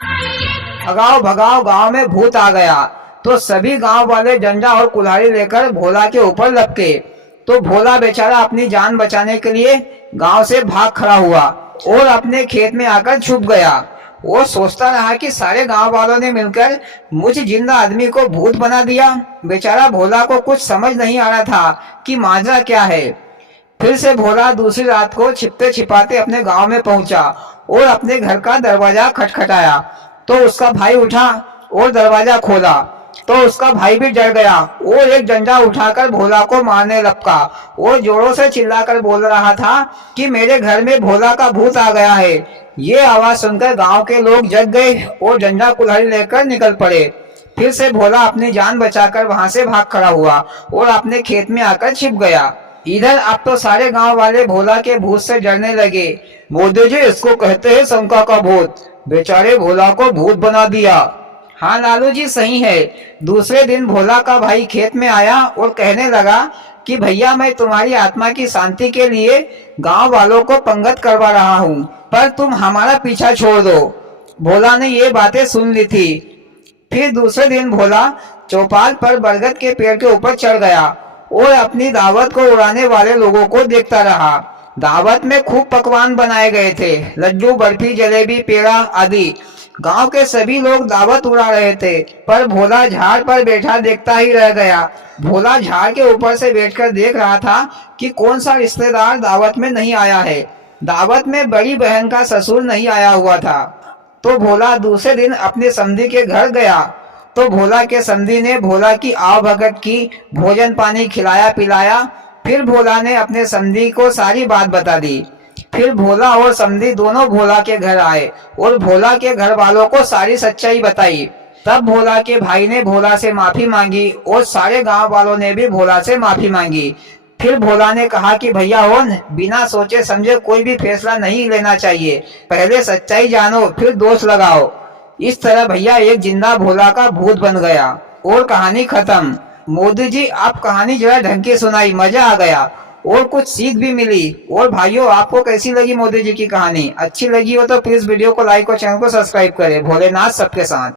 भगाओ भगाओ, गांव में भूत आ गया। तो सभी गांव वाले डंडा और कुल्हाड़ी लेकर भोला के ऊपर लपके। तो भोला बेचारा अपनी जान बचाने के लिए गांव से भाग खड़ा हुआ और अपने खेत में आकर छुप गया। वो सोचता रहा कि सारे गांव वालों ने मिलकर मुझ जिंदा आदमी को भूत बना दिया। बेचारा भोला को कुछ समझ नहीं आ रहा था कि माजरा क्या है। फिर से भोला दूसरी रात को छिपते छिपाते अपने गांव में पहुंचा और अपने घर का दरवाजा खटखटाया। तो उसका भाई उठा और दरवाजा खोला। तो उसका भाई भी डर गया और एक डंडा उठाकर भोला को मारने लपका और जोरों से चिल्लाकर बोल रहा था कि मेरे घर में भोला का भूत आ गया है। ये आवाज सुनकर गांव के लोग जग गए और डंडा कुल्हाड़ी लेकर निकल पड़े। फिर से भोला अपनी जान बचाकर वहां से भाग खड़ा हुआ और अपने खेत में आकर छिप गया। इधर अब तो सारे गांव वाले भोला के भूत से डरने लगे। मोदी जी, इसको कहते हैं शंका का भूत। बेचारे भोला को भूत बना दिया। हाँ लालू जी, सही है। दूसरे दिन भोला का भाई खेत में आया और कहने लगा कि भैया, मैं तुम्हारी आत्मा की शांति के लिए गांव वालों को पंगत करवा रहा हूँ, पर तुम हमारा पीछा छोड़ दो। भोला ने ये बातें सुन ली थी। फिर दूसरे दिन भोला चौपाल पर बरगद के पेड़ के ऊपर चढ़ गया और अपनी दावत को उड़ाने वाले लोगों को देखता रहा। दावत में खूब पकवान बनाए गए थे, लड्डू, बर्फी, जलेबी, पेड़ा आदि। गांव के सभी लोग दावत उड़ा रहे थे, पर भोला झाड़ पर बैठा देखता ही रह गया। भोला झाड़ के ऊपर से बैठकर देख रहा था कि कौन सा रिश्तेदार दावत में नहीं आया है। दावत में बड़ी बहन का ससुर नहीं आया हुआ था। तो भोला दूसरे दिन अपने समधी के घर गया। तो भोला के समधी ने भोला की आव भगत की, भोजन पानी खिलाया पिलाया। फिर भोला ने अपने समधी को सारी बात बता दी। फिर भोला और समधी दोनों भोला के घर आए और भोला के घर वालों को सारी सच्चाई बताई। तब भोला के भाई ने भोला से माफी मांगी और सारे गांव वालों ने भी भोला से माफी मांगी। फिर भोला ने कहा कि भैया हो, बिना सोचे समझे कोई भी फैसला नहीं लेना चाहिए। पहले सच्चाई जानो, फिर दोष लगाओ। इस तरह भैया एक जिंदा भोला का भूत बन गया और कहानी खत्म। मोदी जी, आप कहानी जरा ढंग की सुनाई, मजा आ गया और कुछ सीख भी मिली। और भाइयों, आपको कैसी लगी मोदी जी की कहानी? अच्छी लगी हो तो प्लीज वीडियो को लाइक और चैनल को सब्सक्राइब करें। भोलेनाथ सबके साथ।